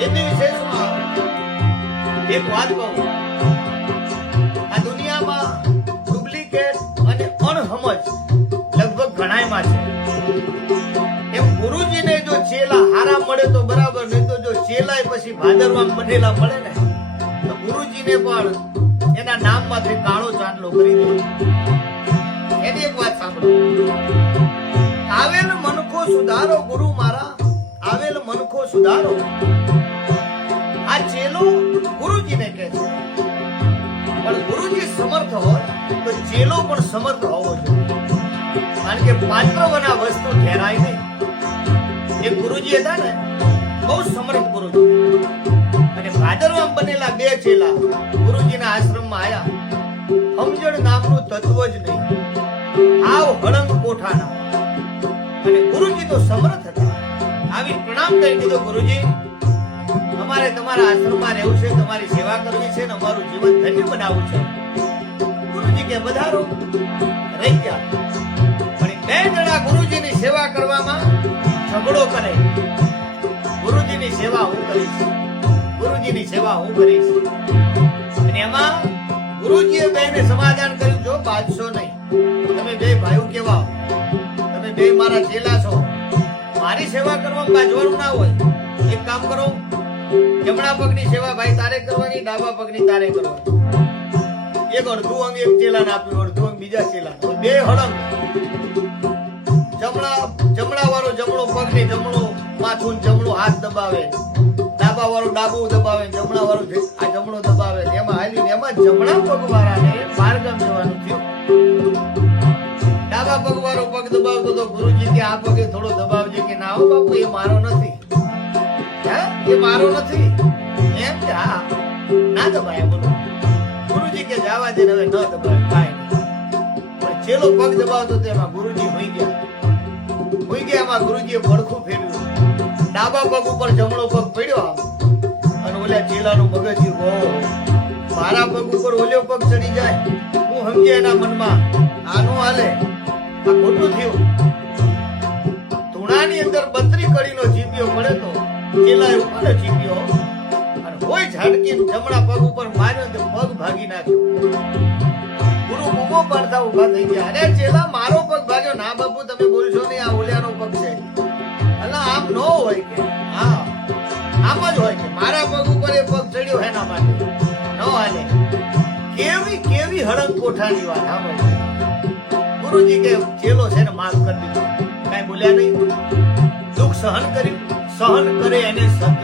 એથી ને પણ એના નામમાંથી કાળો ચાંદલો કરી દે. એની વાત સાંભળો. આવેલ મનખો સુધારો, ગુરુ મારા, આવેલ મનખો સુધારો. સમર્થ હોય, તો ચેલો પણ સમર્થ હોવો જોઈએ. કારણ કે પાત્રવના વસ્તુ ઠેરાય નહીં. એ ગુરુજી હતા ને, બહુ સમર્થ ગુરુજી. અને ભાદરવામાં બનેલા બે ચેલા ગુરુજીના આશ્રમમાં આવ્યા સમજણ નામનું તત્વ જ નહીં. આવ હળંગ કોઠાના. અને ગુરુજી તો સમર્થ હતા. આવી પ્રણામ કરી દીધો ગુરુજી. અમારે તમારા આશ્રમમાં રહેવું છે, તમારી સેવા કરવી છે ને અમારું જીવન ધન્ય બનાવવું છે. કે વધારો? રહી ગયા. પણ બે જણા ગુરુજીની સેવા કરવામાં ઝઘડો કરે. ગુરુજીની સેવા હું કરીશ. ગુરુજીની સેવા હું કરીશ. અને એમાં ગુરુજીએ બેને સમાધાન કર્યું, જો બાજશો નહીં. તમે બે ભાઈઓ કેવા? તમે બે મારા ચેલા છો. મારી સેવા કરવામાં બાજવાનું ના હોય. એક કામ કરો. જમણા પગની સેવા ભાઈ તારે કરવાની, ડાબા પગની તારે કરવાની. એક અડધું અંગ એક ચેલાને આપ્યું, અડધું અંગ બીજા ચેલા બે હળંગ. જમણા જમણા વાળો જમણો પગ ને જમણો માથું જમણો હાથ દબાવે. ડાબા વાળો ડાબું દબાવે જમણા વાળો આ જમણો દબાવે. એમાં હાલી એમાં જમણા પગ વાળાને બારગામ જવાનું થયું. ડાબા પગ વાળો પગ દબાવતો તો ગુરુજી કે આ પગે થોડો દબાવજે કે ના હો બાપુ, એ મારો નથી. હે? એ મારો નથી. એમ કે હા. ના દબાય બોલો. ગુરુજી કે જવા દે હવે ન દબાય કાંઈ પણ છેલ્લો પગ દબાવતો તો એમાં ગુરુજી હોઈ ગયા. હોઈ ગયા એમાં ગુરુજીએ પડખું ફેર્યું ડાબા પગ ઉપર જમણો પગ પડ્યો અને ઓલા ચેલાનું મગજ ઓ મારા પગ ઉપર ઓલ્યો પગ ચડી જાય. હું સમજ્યા એના મનમાં. આનું હાલે. આ ખોટું થયું. ધૂણાની અંદર બત્રી કડીનો જીવ્યો મળે તો ચેલાએ ઉપર જીવ્યો કોઈ ઝાડકી જમણા પગ ઉપર માર્યો તો પગ ભાગી નાખ્યો. ગુરુ બૂમો પડતા ઊભા થઈ ગયા. અરે ચેલા, મારો પગ ભાગ્યો. ના બાપુ, તમે બોલશો નહીં, આ ઓલિયાનો પગ છે. અલા, આમ ન હોય કે. હા, આમ જ હોય કે. મારા પગ ઉપર એ પગ ચડ્યો એના માટે. ન હાલે. કેવી કેવી હળંગ કોઠાની વાત, હા ગુરુજી કે, ચેલો છે ને, માફ કરી દીધો. કાંઈ બોલ્યા નહીં. દુઃખ સહન કર્યું. સહન કરે એને સત